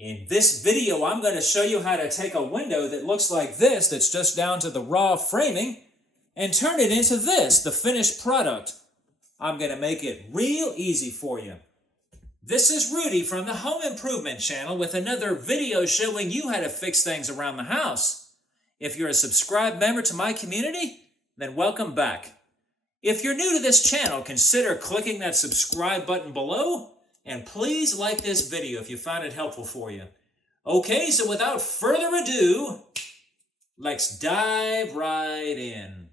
In this video, I'm going to show you how to take a window that looks like this, that's just down to the raw framing, and turn it into this, the finished product. I'm going to make it real easy for you. This is Rudy from the Home Improvement channel with another video showing you how to fix things around the house. If you're a subscribed member to my community, then welcome back. If you're new to this channel, consider clicking that subscribe button below, and please like this video if you found it helpful for you. Okay, so without further ado, let's dive right in.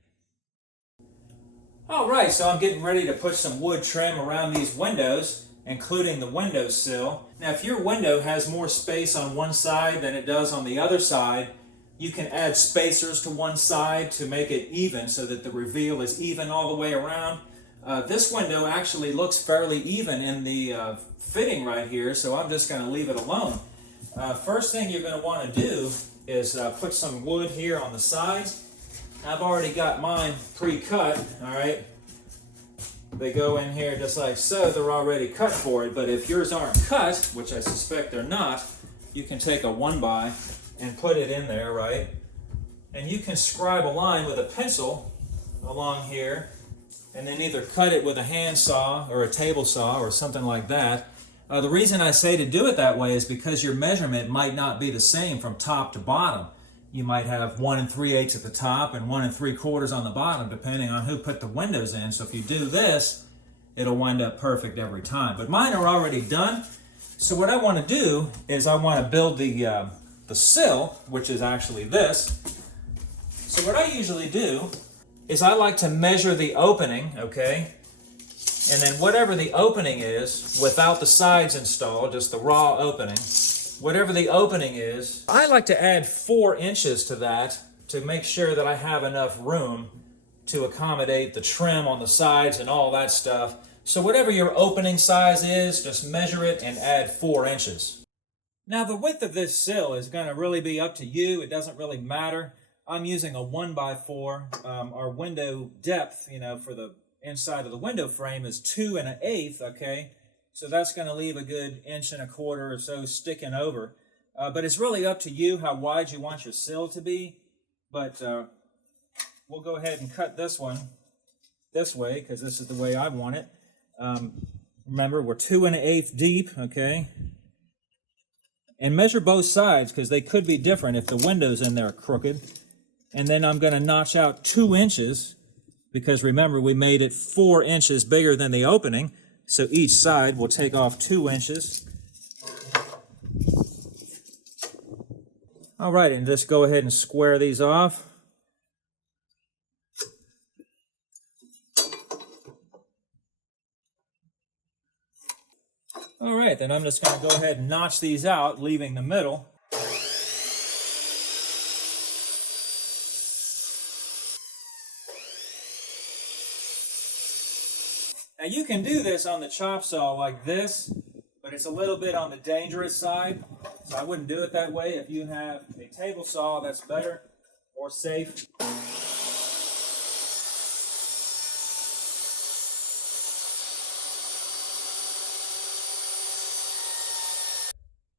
Alright, so I'm getting ready to put some wood trim around these windows, including the window sill. Now, if your window has more space on one side than it does on the other side, you can add spacers to one side to make it even so that the reveal is even all the way around. This window actually looks fairly even in the fitting right here, so I'm just going to leave it alone. First thing you're going to want to do is put some wood here on the sides. I've already got mine pre-cut, all right? They go in here just like so. They're already cut for it, but if yours aren't cut, which I suspect they're not, you can take a 1x and put it in there, right? And you can scribe a line with a pencil along here, and then either cut it with a hand saw or a table saw or something like that. The reason I say to do it that way is because your measurement might not be the same from top to bottom. You might have 1 3/8 at the top and 1 3/4 on the bottom, depending on who put the windows in. So if you do this, it'll wind up perfect every time. But mine are already done. So what I want to do is I want to build the sill, which is actually this. So what I usually do is I like to measure the opening, okay? And then whatever the opening is, without the sides installed, just the raw opening, whatever the opening is, I like to add 4 inches to that to make sure that I have enough room to accommodate the trim on the sides and all that stuff. So whatever your opening size is, just measure it and add 4 inches. Now the width of this sill is going to really be up to you. It doesn't really matter. I'm using a 1x4. Our window depth, for the inside of the window frame is 2 1/8, okay? So that's going to leave a good 1 1/4 or so sticking over. But it's really up to you how wide you want your sill to be. But we'll go ahead and cut this one this way because this is the way I want it. Remember, we're 2 1/8 deep, okay? And measure both sides because they could be different if the windows in there are crooked. And then I'm going to notch out 2 inches because remember we made it 4 inches bigger than the opening. So each side will take off 2 inches. All right, and just go ahead and square these off. All right, then I'm just going to go ahead and notch these out, leaving the middle. Now you can do this on the chop saw like this, but it's a little bit on the dangerous side, so I wouldn't do it that way. If you have a table saw, that's better, more safe.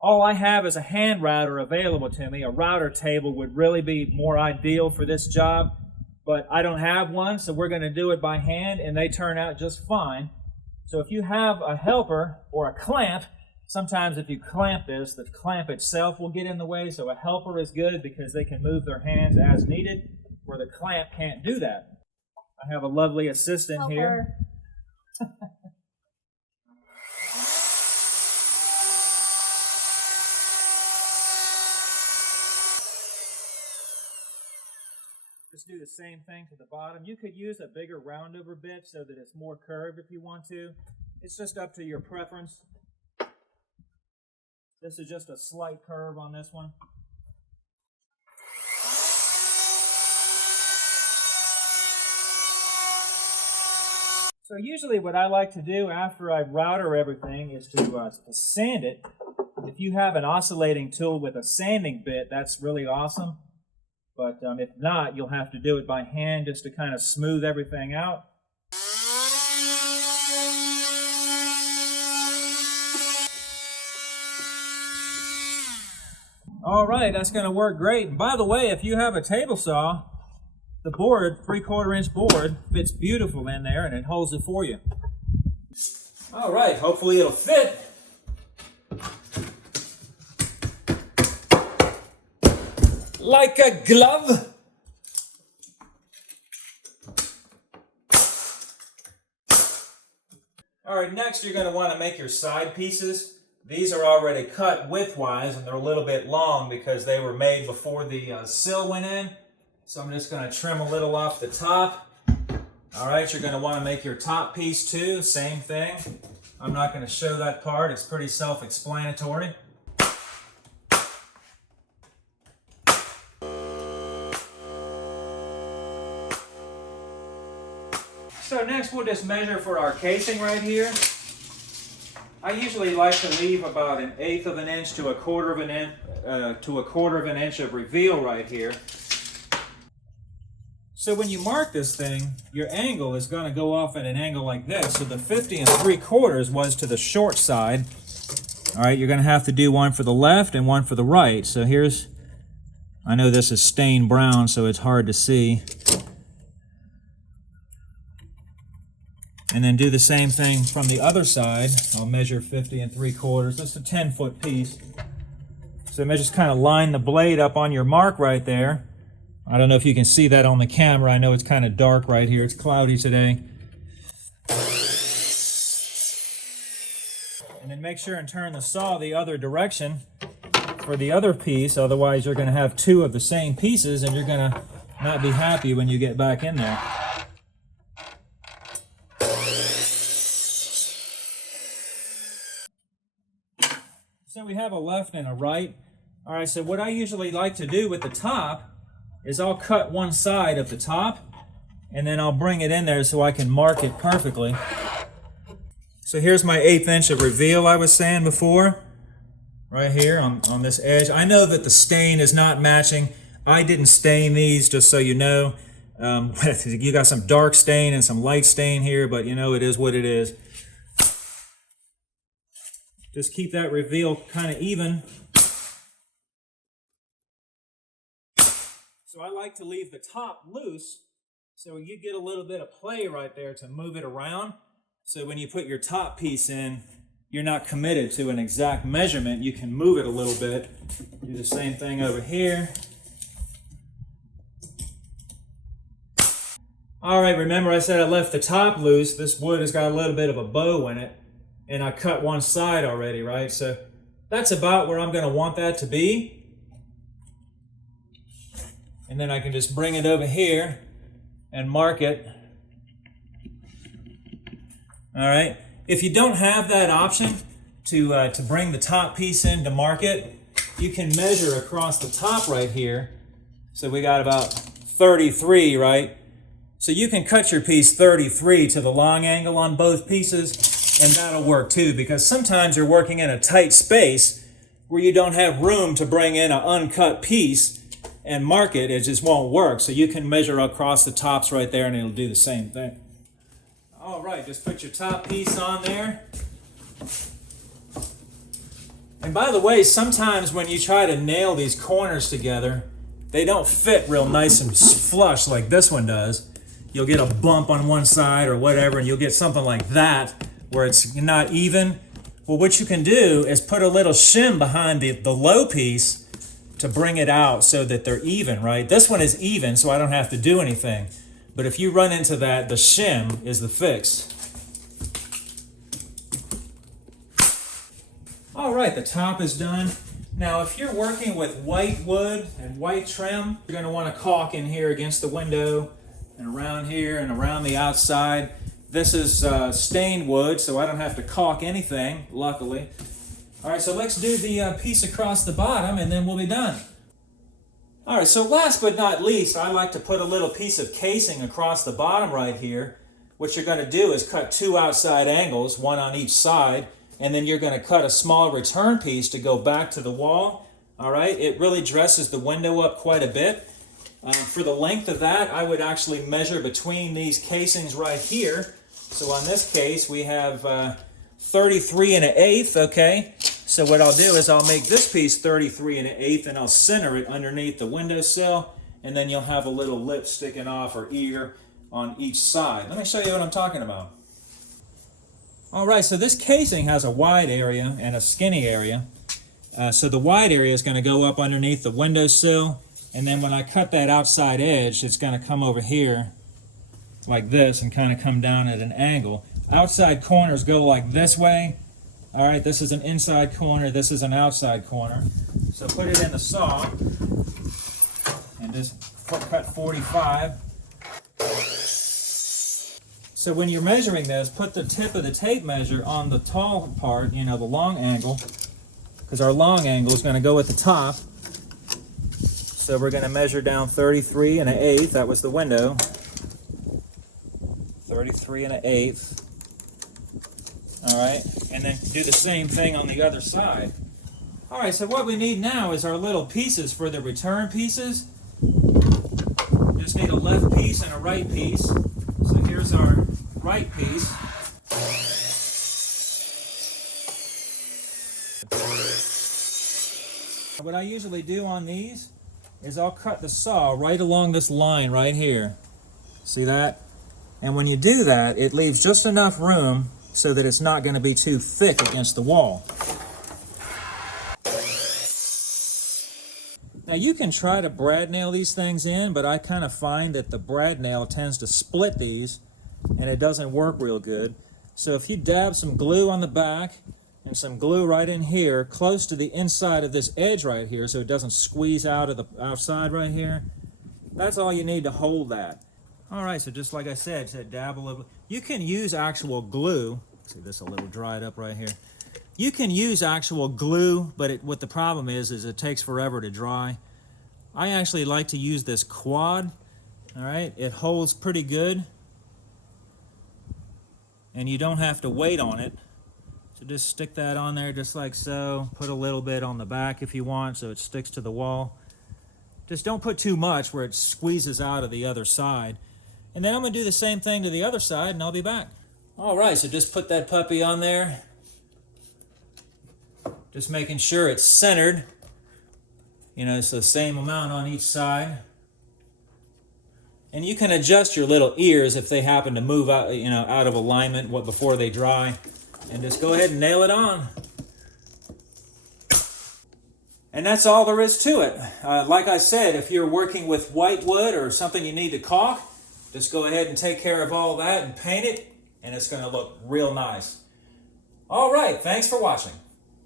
All I have is a hand router available to me. A router table would really be more ideal for this job, but I don't have one, so we're going to do it by hand, and they turn out just fine. So if you have a helper or a clamp, sometimes if you clamp this, the clamp itself will get in the way, so a helper is good because they can move their hands as needed, where the clamp can't do that. I have a lovely assistant here. Just do the same thing to the bottom. You could use a bigger roundover bit so that it's more curved if you want to. It's just up to your preference. This is just a slight curve on this one. So usually what I like to do after I router everything is to sand it. If you have an oscillating tool with a sanding bit, that's really awesome. But if not, you'll have to do it by hand just to kind of smooth everything out. All right, that's going to work great. And by the way, if you have a table saw, the board, 3/4 inch board, fits beautiful in there and it holds it for you. All right, hopefully it'll fit. Like a glove. All right, next you're going to want to make your side pieces. These are already cut widthwise and they're a little bit long because they were made before the sill went in. So I'm just going to trim a little off the top. All right, you're going to want to make your top piece too, same thing. I'm not going to show that part, it's pretty self-explanatory. So next we'll just measure for our casing right here. I usually like to leave about 1/8 of an inch to 1/4 of an inch to 1/4 of an inch of reveal right here. So when you mark this thing, your angle is going to go off at an angle like this. So the 50 3/4 was to the short side. All right, you're going to have to do one for the left and one for the right. So here's, I know this is stained brown, so it's hard to see. And then do the same thing from the other side. I'll measure 50 3/4. That's a 10-foot piece. So just kind of line the blade up on your mark right there. I don't know if you can see that on the camera. I know it's kind of dark right here. It's cloudy today. And then make sure and turn the saw the other direction for the other piece. Otherwise, you're going to have two of the same pieces and you're going to not be happy when you get back in there. So we have a left and a right. All right, so what I usually like to do with the top is I'll cut one side of the top and then I'll bring it in there so I can mark it perfectly. So here's my 1/8 inch of reveal I was saying before, right here on this edge. I know that the stain is not matching. I didn't stain these, just so you know. You got some dark stain and some light stain here, but you know, it is what it is. Just keep that reveal kind of even. So I like to leave the top loose so you get a little bit of play right there to move it around. So when you put your top piece in, you're not committed to an exact measurement. You can move it a little bit. Do the same thing over here. All right, remember I said I left the top loose. This wood has got a little bit of a bow in it. And I cut one side already, right? So that's about where I'm going to want that to be. And then I can just bring it over here and mark it. All right. If you don't have that option to bring the top piece in to mark it, you can measure across the top right here. So we got about 33, right? So you can cut your piece 33 to the long angle on both pieces. And that'll work too, because sometimes you're working in a tight space where you don't have room to bring in an uncut piece and mark it. It just won't work. So you can measure across the tops right there and it'll do the same thing. All right, just put your top piece on there. And by the way, sometimes when you try to nail these corners together, they don't fit real nice and flush like this one does. You'll get a bump on one side or whatever, and you'll get something like that where it's not even. Well, what you can do is put a little shim behind the low piece to bring it out so that they're even, right? This one is even, so I don't have to do anything. But if you run into that, the shim is the fix. All right, the top is done. Now, if you're working with white wood and white trim, you're going to want to caulk in here against the window and around here and around the outside. This is stained wood, so I don't have to caulk anything, luckily. All right, so let's do the piece across the bottom, and then we'll be done. All right, so last but not least, I like to put a little piece of casing across the bottom right here. What you're going to do is cut two outside angles, one on each side, and then you're going to cut a small return piece to go back to the wall. All right, it really dresses the window up quite a bit. For the length of that, I would actually measure between these casings right here. So on this case, we have 33 1/8, okay? So what I'll do is I'll make this piece 33 1/8 and I'll center it underneath the windowsill, and then you'll have a little lip sticking off or ear on each side. Let me show you what I'm talking about. All right, so this casing has a wide area and a skinny area. So the wide area is going to go up underneath the windowsill, and then when I cut that outside edge, it's going to come over here like this and kind of come down at an angle. Outside corners go like this way. All right, this is an inside corner, this is an outside corner. So put it in the saw and just cut 45. So when you're measuring this, put the tip of the tape measure on the tall part, you know, the long angle, because our long angle is going to go at the top. So we're going to measure down 33 1/8. That was the window. 33 1/8. All right, and then do the same thing on the other side. All right, so what we need now is our little pieces for the return pieces. Just need a left piece and a right piece. So here's our right piece. What I usually do on these is I'll cut the saw right along this line right here. See that? And when you do that, it leaves just enough room so that it's not going to be too thick against the wall. Now you can try to brad nail these things in, but I kind of find that the brad nail tends to split these and it doesn't work real good. So if you dab some glue on the back and some glue right in here, close to the inside of this edge right here so it doesn't squeeze out of the outside right here, that's all you need to hold that. All right, so just like I said, dab a little. You can use actual glue. See this a little dried up right here. You can use actual glue, but what the problem is it takes forever to dry. I actually like to use this quad. All right, it holds pretty good, and you don't have to wait on it. So just stick that on there just like so. Put a little bit on the back if you want so it sticks to the wall. Just don't put too much where it squeezes out of the other side. And then I'm going to do the same thing to the other side, and I'll be back. All right, so just put that puppy on there. Just making sure it's centered. You know, it's the same amount on each side. And you can adjust your little ears if they happen to move out, you know, out of alignment before they dry. And just go ahead and nail it on. And that's all there is to it. Like I said, if you're working with white wood or something you need to caulk, just go ahead and take care of all that and paint it, and it's going to look real nice. All right, thanks for watching.